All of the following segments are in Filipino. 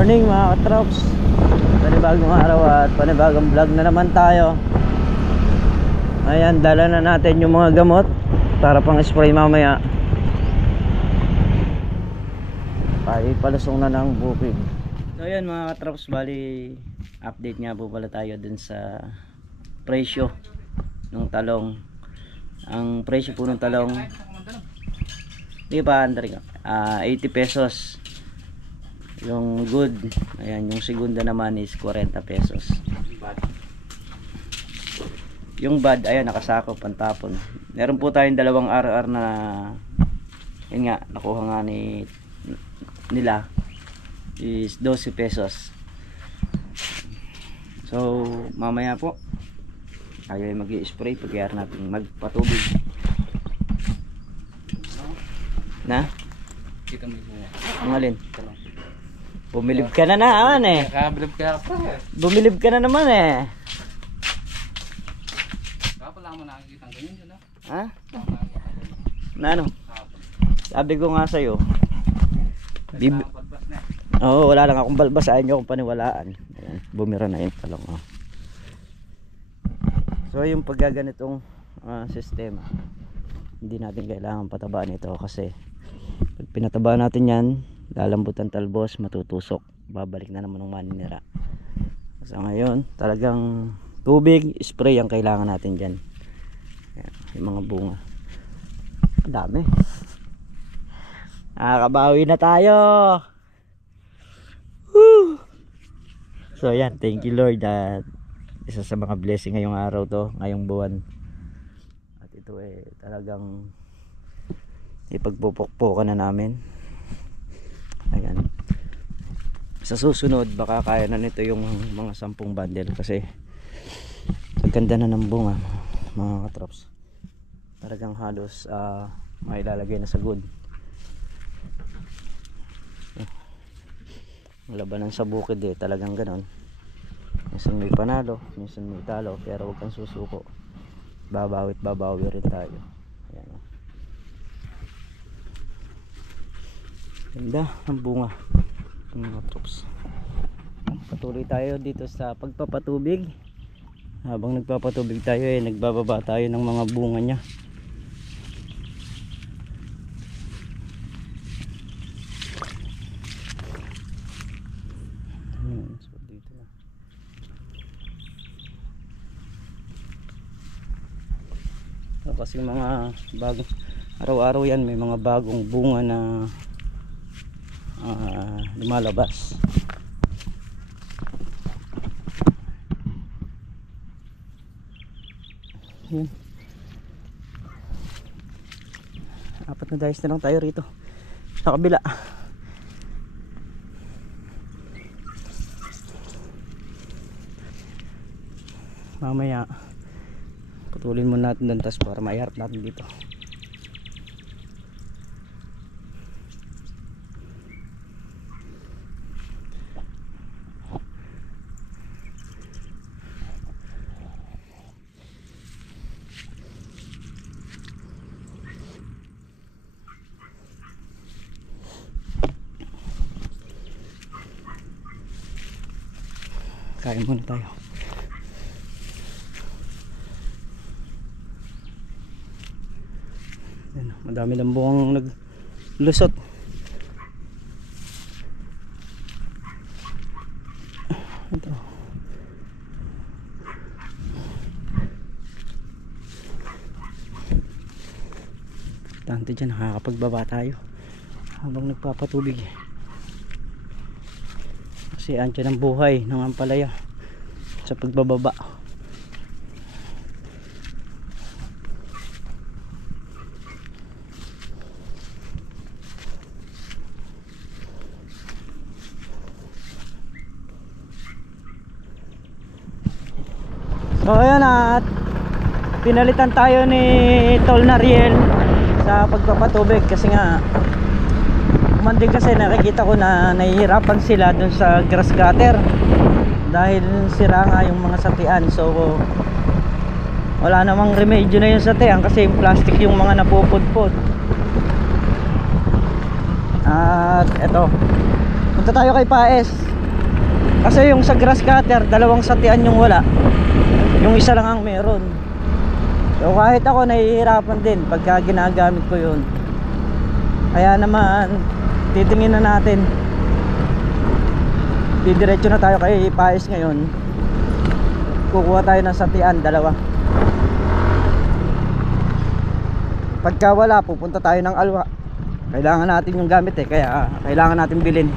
morning mga katrops. Panibagong araw at panibagong vlog na naman tayo. Ayan, dala na natin yung mga gamot para pang spray mamaya. Tayo palusong na ng bukid. So ayan mga katrops, bali update nga po pala tayo dun sa presyo ng talong. Ang presyo po ng talong di ba, 80 pesos yung good. Ayan, yung segunda naman is 40 pesos. Yung bad, ayan, nakasakop pantapon. Meron po tayong dalawang RR na yun nga, nakuha nga nila is 12 pesos. So mamaya po tayo ay mag-i-spray pagkayar natin magpatubig na kita mo yung ang alin. Bumilib ka na naman eh. Nakabilib ka pa eh. Bumilib ka na naman eh. Kapag lang mo nakikita ang ganyan dyan Ha? Na ano? Sabi ko nga sa'yo oo, wala lang akong balbas. Ayaw nyo akong paniwalaan. Ayan, bumira na yung talong oh. So yung paggaganitong sistema, hindi natin kailangan patabaan ito kasi pag pinatabaan natin yan, lalambutan talbos, matutusok, babalik na naman ng maninira. So ngayon talagang tubig, spray ang kailangan natin dyan. Ayan, yung mga bunga ang dami. Nakakabawi na tayo. Woo! So yan, thank you Lord at isa sa mga blessing ngayong araw to, ngayong buwan. At ito talagang ipagpupukpukan na namin. Ayan. Sa susunod baka kaya na nito yung mga 10 bundle kasi ang ganda na ng bunga mga katrops. Talagang halos mailalagay na sa good. Labanan sa bukid talagang ganon. Minsan may panalo, minsan may talo, pero huwag kang susuko. Babawit babawi rin tayo. Ayan. Ganda ang bunga mga troops. Patuloy tayo dito sa pagpapatubig. Habang nagpapatubig tayo nagbababa tayo ng mga bunga nya. So dito na. Kasi mga bagong araw-araw yan may mga bagong bunga na lumalabas. Yan. 4 na dahis na lang tayo rito sa kabila. Mamaya putulin muna natin doon tas para maiharap natin dito. Kain muna tayo. Ayan, madami lang buwang naglusot. Ito. Tante dyan, nakakapagbaba tayo habang nagpapatubig. Kasi andyan ang buhay ng ampalaya sa pagbababa. So ayan at pinalitan tayo ni Tol Nariel sa pagpapatubig kasi nga kumanding kasi nakikita ko na nahihirapan sila dun sa grass cutter dahil sira nga yung mga satian. So wala namang remedyo na yung satian kasi yung plastic yung mga napupudpod. At eto Punta tayo kay Paes. Kasi yung sa grass cutter, dalawang satian yung wala. Yung isa lang ang meron. So kahit ako nahihirapan din pagka ginagamit ko yun. Kaya naman titingin na natin. Didiretso na tayo kay Paes ngayon. Kukuha tayo ng satian, dalawa. Pagka wala, pupunta tayo ng Alwa. Kailangan natin yung gamit eh, kaya kailangan natin bilhin.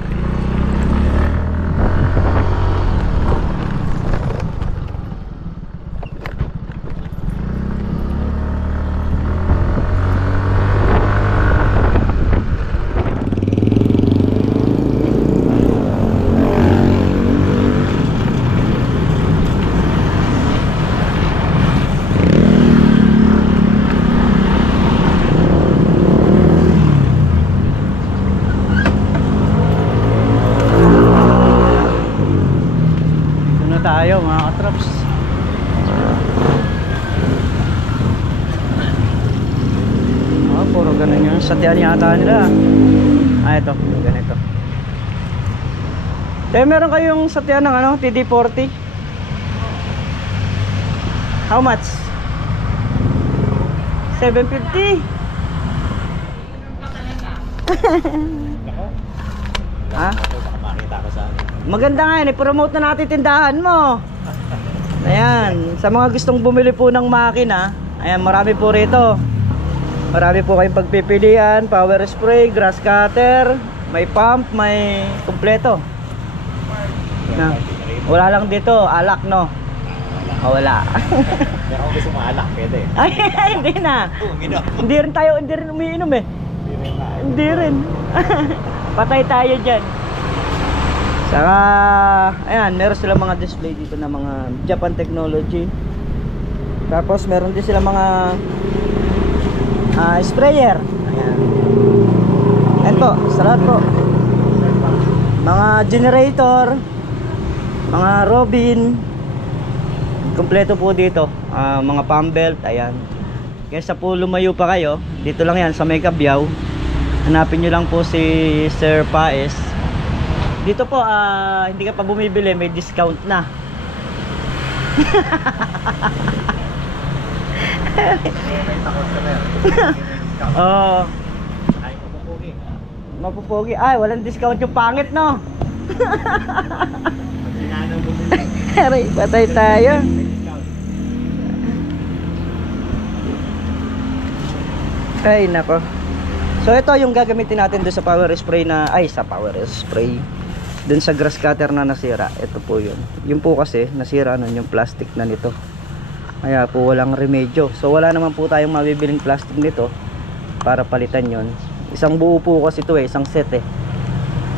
Tayo mga katraps. Puro ganun yung satian yata nila. Ito, ganito. Meron kayong satian ng ano, TD40? How much? 750. Ha? Maganda nga yan, i-promote na natin tindahan mo. Ayan, sa mga gustong bumili po ng makina, ayan, marami po rito. Marami po kayong pagpipilian, power spray, grass cutter, may pump, may kumpleto. Na, wala lang dito, alak no? Wala. Pero kung gusto mo alak, pwede. Ay, hindi na. Hindi rin umiinom eh. Hindi rin. Patay tayo dyan. Saka, ayan, meron sila mga display dito na mga Japan technology. Tapos meron din sila mga sprayer. Ayan. Ayan po, sa lahat po. Mga generator, mga robin, kompleto po dito. Mga pump belt, ayan. Kaysa po lumayo pa kayo, dito lang yan sa May Cabyaw. Hanapin nyo lang po si Sir Paes. Dito po, hindi ka pa bumibili, may discount na. Oh. Ay, mapupugi. Mapupogi. Ay, walang discount yung pangit, no? Sinanong bumili. Aray, patay tayo. Ay, nako. So ito yung gagamitin natin doon sa power spray na, ay sa power spray doon sa grass cutter na nasira. Ito po yun. Yung po kasi nasira nun yung plastic na nito. Kaya po walang remedyo. So wala naman po tayong mabibiling plastic nito para palitan yon. Isang buo po kasi ito eh, isang set eh.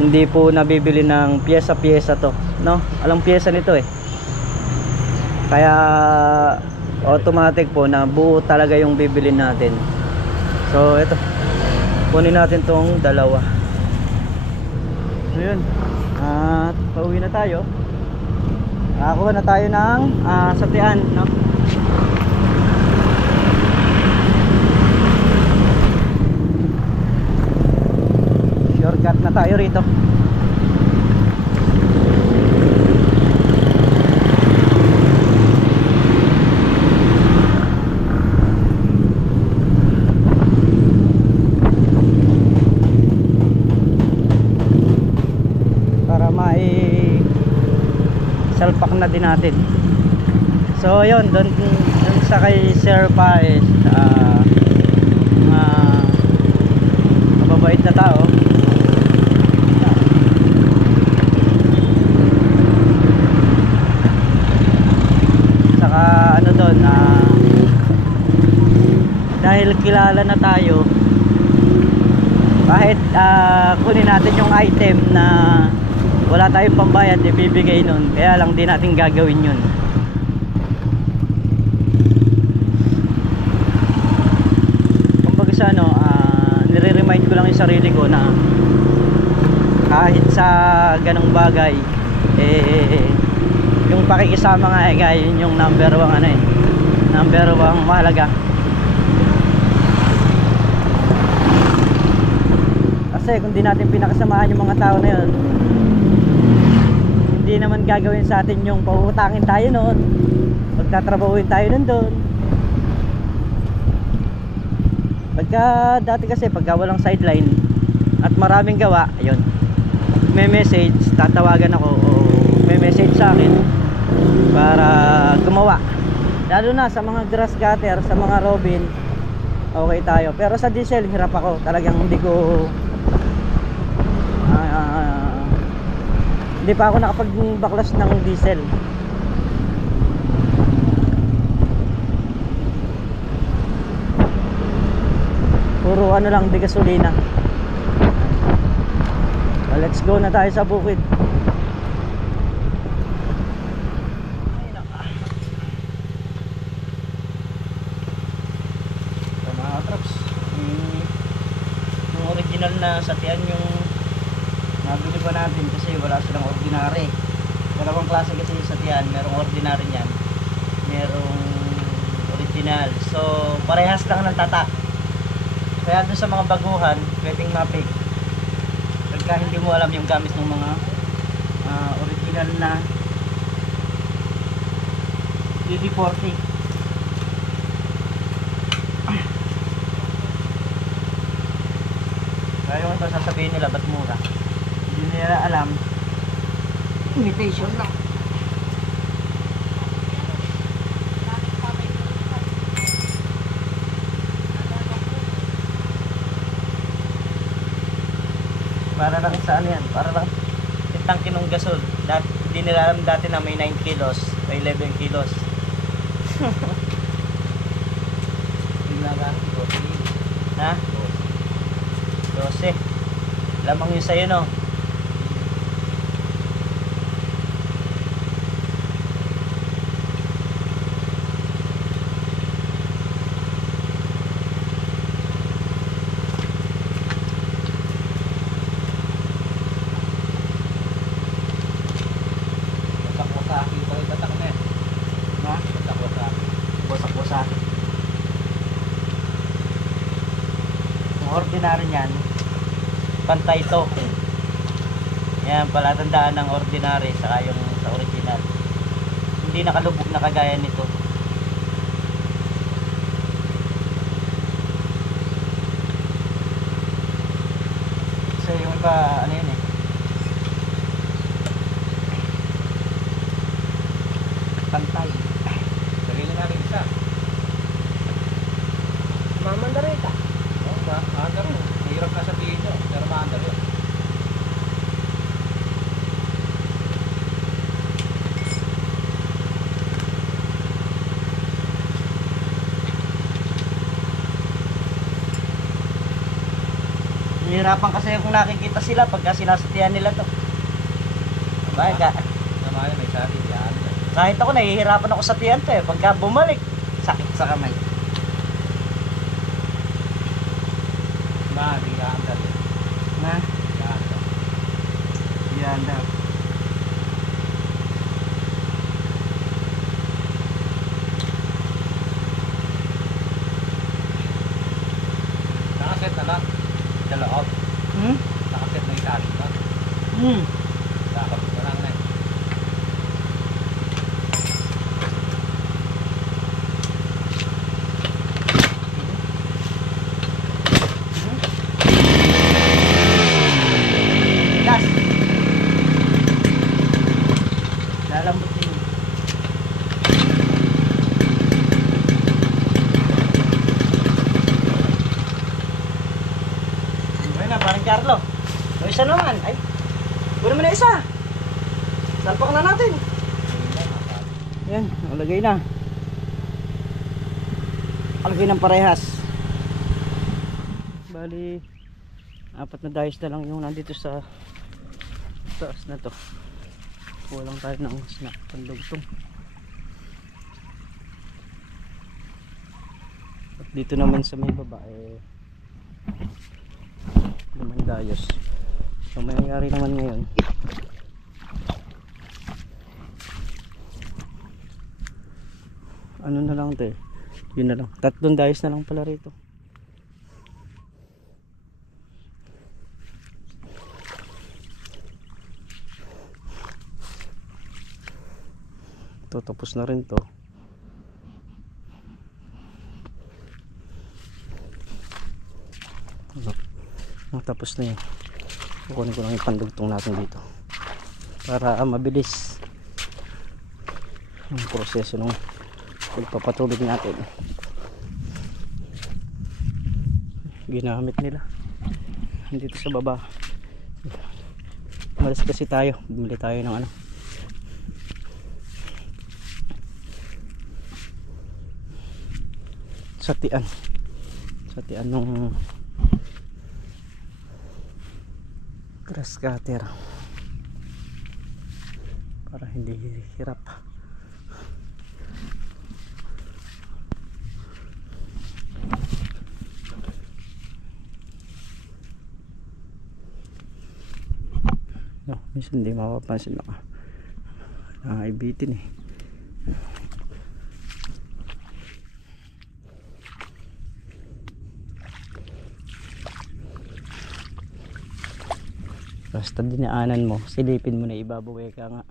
Hindi po nabibili ng pyesa-pyesa to, no? Alang pyesa nito eh. Kaya automatic po na buo talaga yung bibilin natin. So ito, kunin natin tong dalawa. So yun, at pauwi na tayo. Nakakuha na tayo ng satian, no? Shortcut na tayo rito. Para salpak na din natin. So yun, doon sa kay Sir Paes, mababait na tao. Saka ano doon, dahil kilala na tayo, kahit kunin natin yung item na wala tayong pambayad, ibibigay nun. Kaya lang din natin gagawin yun. Kumbaga sa ano, nire-remind ko lang yung sarili ko na kahit sa ganong bagay, yung pakikisama nga yun yung number 1 ano eh, number 1 mahalaga. Kasi kung di natin pinakasamahan yung mga tao na yun, hindi naman gagawin sa atin yung pautangin tayo noon, pagtatrabahuin tayo nun doon. Pagka dati kasi pagka walang sideline at maraming gawa, ayun, may message, tatawagan ako o may message sa akin para gumawa. Lalo na sa mga grass cutter, sa mga robin, okay tayo. Pero sa diesel, hirap ako. Talagang hindi pa ako nakapagbaklas ng diesel. Puro ano lang, di gasolina. Let's go na tayo sa bukid. So, mga traps, yung original na satian yung nabili pa natin kasi wala silang ordinary. Dalawang klase kasi yung satian, merong ordinary niyan, merong original. So parehas lang ng tatak. Kaya doon sa mga baguhan, pwedeng mapig pagka hindi mo alam yung gamit ng mga original na DD40. Kaya yung ito sasabihin nila ba't mura, hindi nila alam, imitation lang. Para lang sa ano yan, para lang tangke ng gasol. Hindi nila alam dati na may 9 kilos o 11 kilos. Ha? 12. Lamang yun sa'yo, no? Ordinary niyan, pantay to. Yan, palatandaan ng ordinary saka yung sa original. Hindi nakalubog na kagaya nito. So yung iba, ano yun eh, pantay. Sarili natin isa. Mamandarita. Oo ba? Maandar mo. Mahirap na sabihin nyo. Pero maandar yun. Hihirapan kasi kung nakikita sila pagka sinasatihan nila to. Baga. Tama yun, may sabi. Yan. Kahit ako nahihirapan ako sa tiyan to eh. Pagka bumalik, sakit sa kamay. Hindi maandar yun. Na? Maandar. Yan daw. Nakaset na lang. Sa loob. Nakaset na yung sabi ba? Nakakapit na lang na eh. Last. Lalambot din. Ayun na, parang Carlo. O isa naman. Ay, kunin mo na isa. Salpak na natin. Yan, nalagay na. Nalagay ng parehas. Bali, 4 na dayos na lang yung nandito sa taas na to. Kuha lang tayo ng snack pandugtong. At dito naman sa may baba eh, 5 dayos. So mayayari naman ngayon, ano na lang to eh, yun na lang, 3 dayos na lang pala rito. Ito tapos na rin to. Tapos na yun. Kukunin ko lang yung pandugtong natin dito para mabilis ang proseso ng pagpapatubig natin. Ginamit nila dito sa baba. Malas kasi tayo, bumili tayo ng ano, satian ng grass cutter para hindi hirap. No, minsan hindi mapapansin na nakaibitin eh. Basta dinaanan mo, silipin mo na ibabaw ka nga.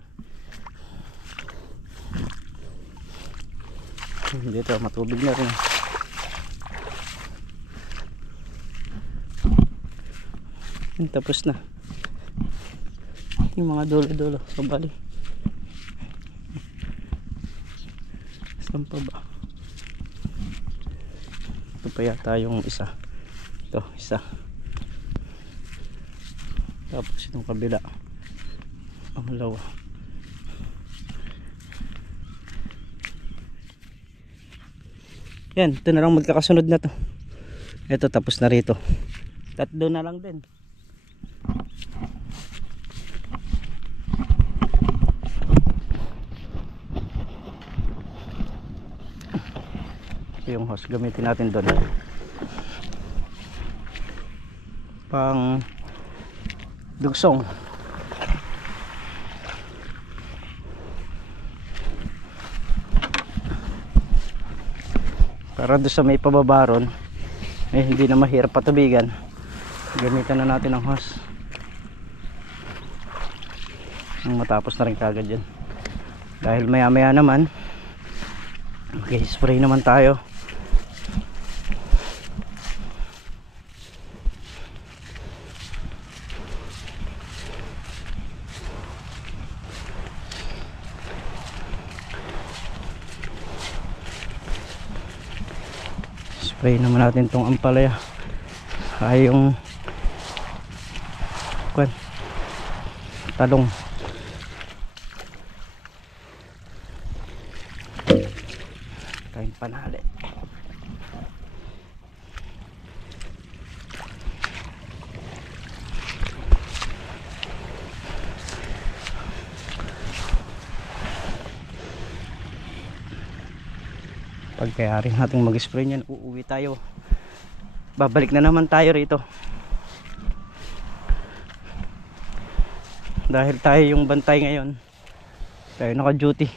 Dito matubig na rin. Tapos na yung mga dulo-dulo sa bali. Saan pa ba? Ito pa yata yung isa. Ito, isa. Tapos itong kabila ang lawa. Yan, ito na lang magkakasunod na to. Ito tapos na rito. Tatlo na lang din. Ito yung hose gamitin natin doon. Pang dugsong. Para doon sa may pababaron hindi na mahirap patubigan, gamitan na natin ang hose nang matapos na rin kagad yan, dahil maya maya naman mag-spray naman tayo. Spray naman natin tong ampalaya ay yung talong. Tayong panali. Pagkayari natin mag-spray niyan, uuwi tayo. Babalik na naman tayo rito. Dahil tayo yung bantay ngayon. Tayo naka-duty.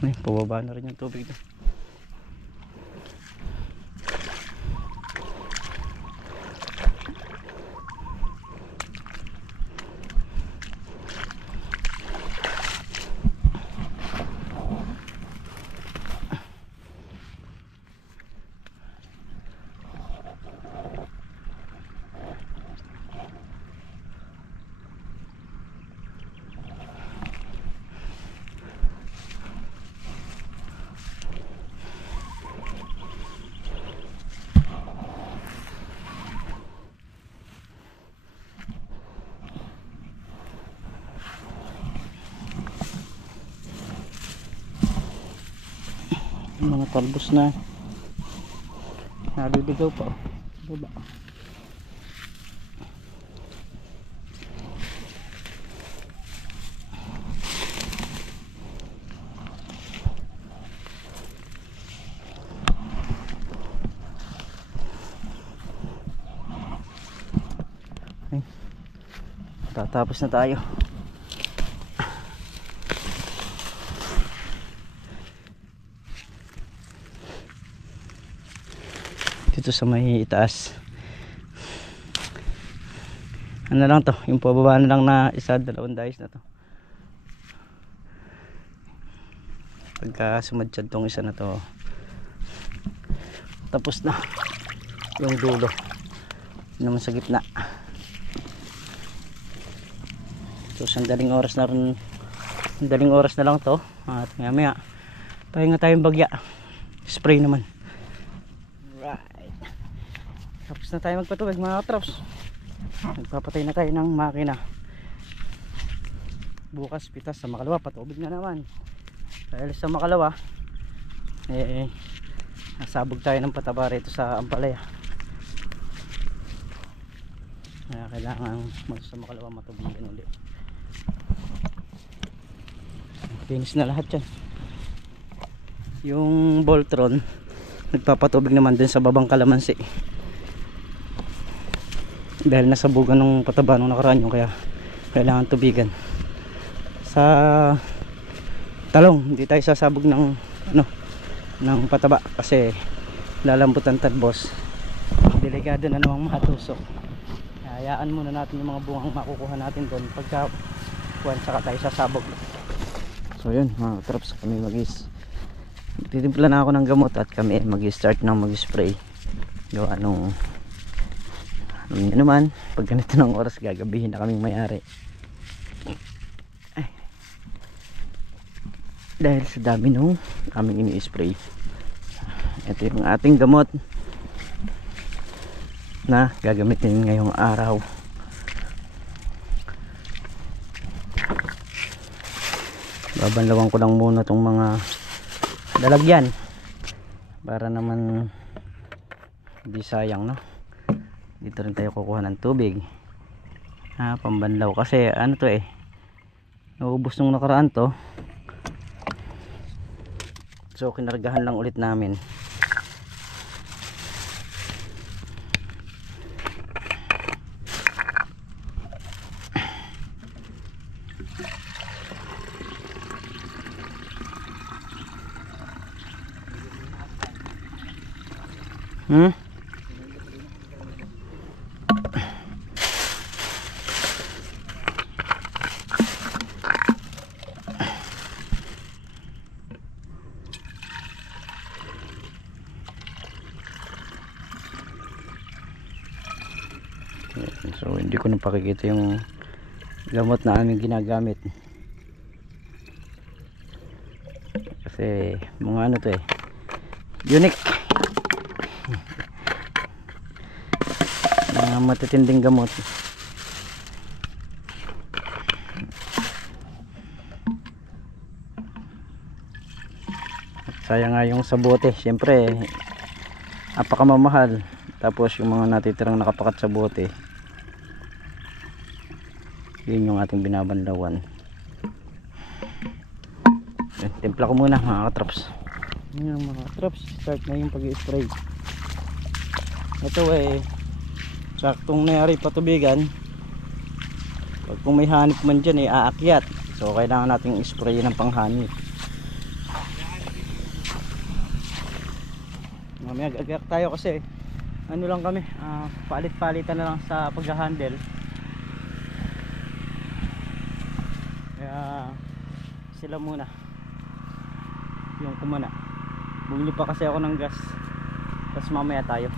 Ay, pababa na rin yung tubig doon. Mga talbos na naliligaw pa baba. Okay. Tatapos na tayo. dito sa may itaas. Ano lang to, yung pababa na lang na isa, dalawang dais na to. Pagka sumadsyad tong isa na to, tapos na yung dulo. Yun naman sa gitna. So sandaling oras na rin, sandaling oras na lang to, at maya maya pahinga tayong bagya, spray naman. Right, tapos na tayo magpatubig mga katrops. Magpapatay na tayo ng makina. Bukas pitas sa Makalawa, patubig na naman. Dahil sa Makalawa nasabog tayo ng pataba rito sa Ampalaya, kaya kailangan sa Makalawa matubigan ulit. Finish na lahat yan. Yung Voltron nagpapatubig naman din sa babang kalamansi, dahil nasabugan ng pataba nung nakaraan yung, kaya kailangan tubigan. Sa talong hindi tayo sasabog ng ng pataba kasi lalambutan talbos, delikado na namang matusok. Hayaan muna natin yung mga bungang makukuha natin doon pagka kuwan, saka tayo sasabog. So yun mga traps, kami titimpla na ako ng gamot at kami mag-start ng mag-spray. Gawa nung naman pag ganito ng oras gagabihin na kaming may-ari. Dahil sa dami nung aming ini-spray. Ito yung ating gamot na gagamitin ngayong araw. Babanlawan ko lang muna itong mga lalagyan para naman hindi sayang, no? Dito rin tayo kukuha ng tubig, pambanlaw, kasi ano to naubos nung nakaraan to. So kinargahan lang ulit namin. So hindi ko na pakikita yung gamot na aming ginagamit kasi mga ano to unique, mga matitinding gamot. At sayang nga yung sa bote, syempre napakamamahal, tapos yung mga natitirang nakapakat sa bote, yun yung ating binabanlawan. Timpla ko muna mga katrops. Yun mga katrops, start na yung pag-spray. Ito saktong nayari patubigan. Pag kung may hanip man dyan aakyat, so kailangan nating spray ng panghanip. Mamaya gagak tayo kasi ano lang kami, palit-palitan na lang sa pag-handle. Kaya sila muna yung kumana. Bumili pa kasi ako ng gas, tapos mamaya tayo.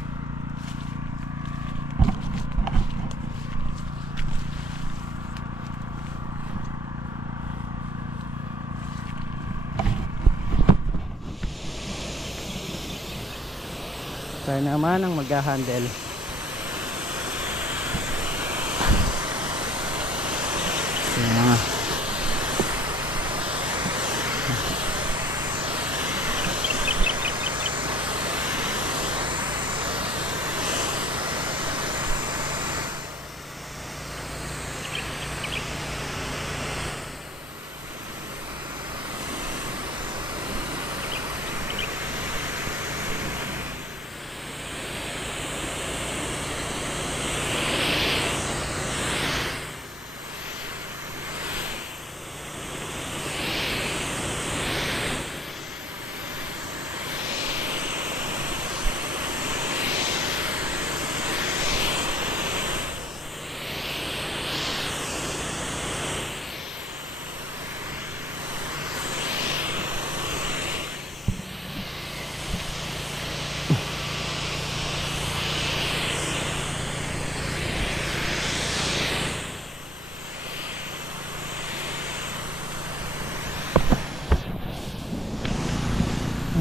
Tayo naman ang mag-handle.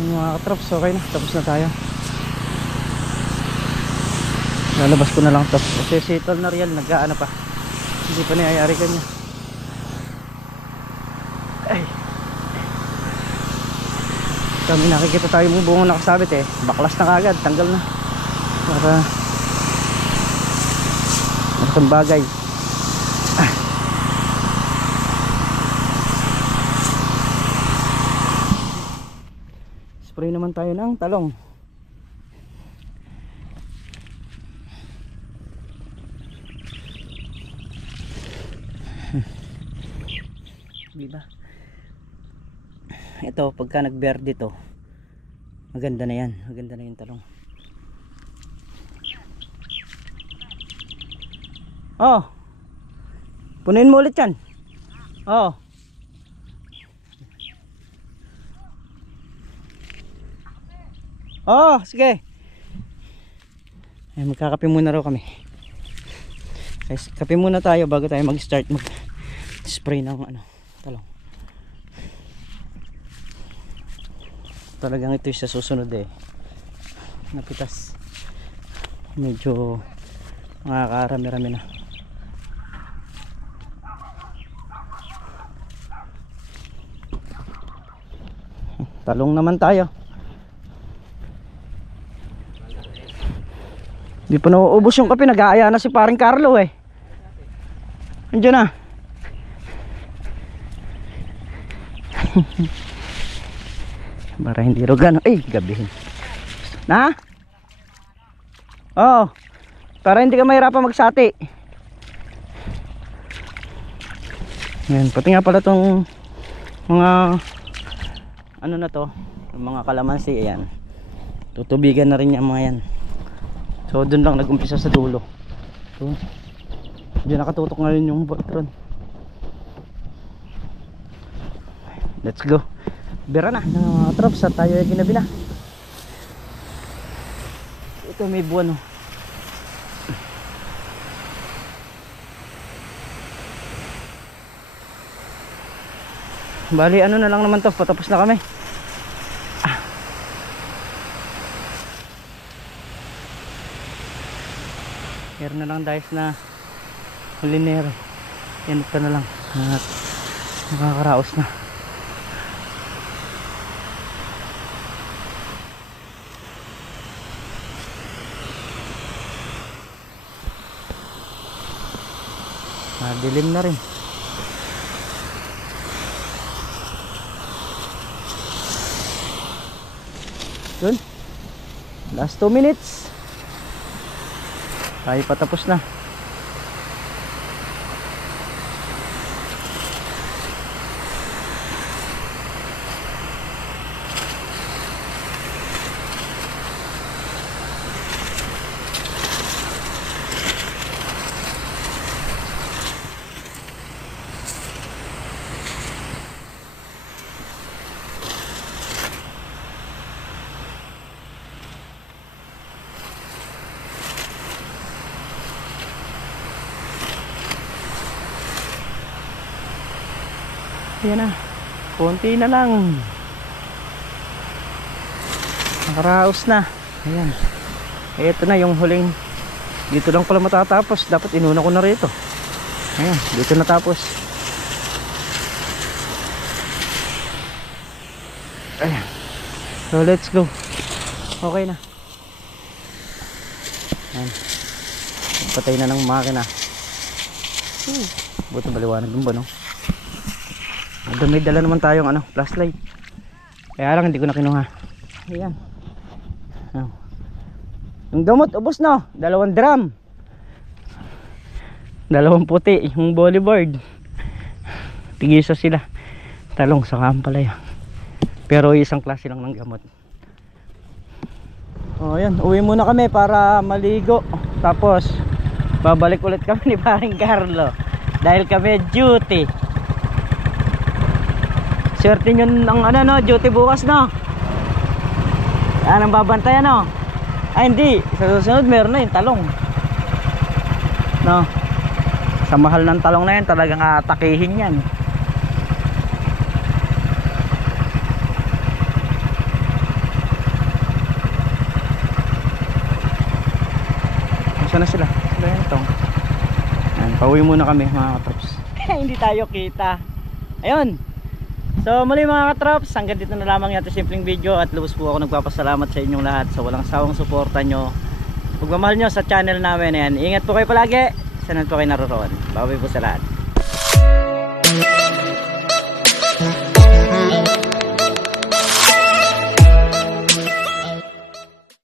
Mga katrops, okay na, tapos na tayo. Lalabas ko na lang to kasi si Tol na real nag-aano pa, hindi pa niyayari kanya. Ay, kami nakikita tayo mong bungo nakasabit eh, baklas na kagad, tanggal na para isang bagay. Spray naman tayo ng talong. Diba? Ito pagka nagberde to, maganda na yan, maganda na yung talong. Oh, punuin mo ulit yan. Oh, oh, sige. Ay, magkakape muna raw kami. Guys, kape muna tayo bago tayo mag-start mag-spray ng ano, talong. Talagang ito yung sa susunod eh. Napitas. Medyo makakaarami-rami na. Talong naman tayo. Di pa nauubos yung kape, nag-aaya na si paring Carlo eh. Andiyan na. Para hindi rogan. Ay, gabihin. Na? Oo. Para hindi ka mahirapan magsati. Yan, pati nga pala tong mga ano na to, mga kalamansi, ayan. Tutubigan na rin yung mga yan. So dun lang nag-umpisa sa dulo. So diyan nakatutok ngayon yung Voltron. Let's go. Bira na mga trops at tayo ay ginabi na. Ito may buwan oh. Bali ano na lang naman to, patapos na kami. Meron na lang guys na kulinero. Yan ito na lang at makakaraos na. Dilim na rin. Yun, last 2 minutes tayo patapos na. Yan na, konti na lang, nakaraos na. Ayan, ito na yung huling. Dito lang pala matatapos, dapat inuna ko na rito. Ayan, dito natapos. Ayan, so let's go. Okay na. Ayan, patay na ng makina. Buti baliwanag dun ba no? May dala naman tayong ano, flashlight. Kaya lang hindi ko na kinuha. Ayan. Yung gamot, ubos na. 2 drum. 2 puti. Yung bodyboard. Tigisa sila. Talong sa kampalaya. Pero isang klase lang ng gamot. O ayan, uwi muna kami para maligo. Tapos babalik ulit kami ni paring Carlo. Dahil kami duty. Swerte nyo ng ano no, duty bukas no. Yan ang babantayan no. Ay hindi, sa susunod meron na yung talong no. Sa mahal ng talong na yan, talagang atakihin yan. Saan na sila? Sila yan itong. Ayan, pauwi muna kami mga katrops. Hindi tayo kita. Ayun. So muli mga katrops, hanggang dito na lamang yung simpleng video. At lubos po ako nagpapasalamat sa inyong lahat sa walang sawang suporta nyo, pagmamahal nyo sa channel namin. Ayan, ingat po kayo palagi. Saan po kayo naroon. Bye-bye po sa lahat.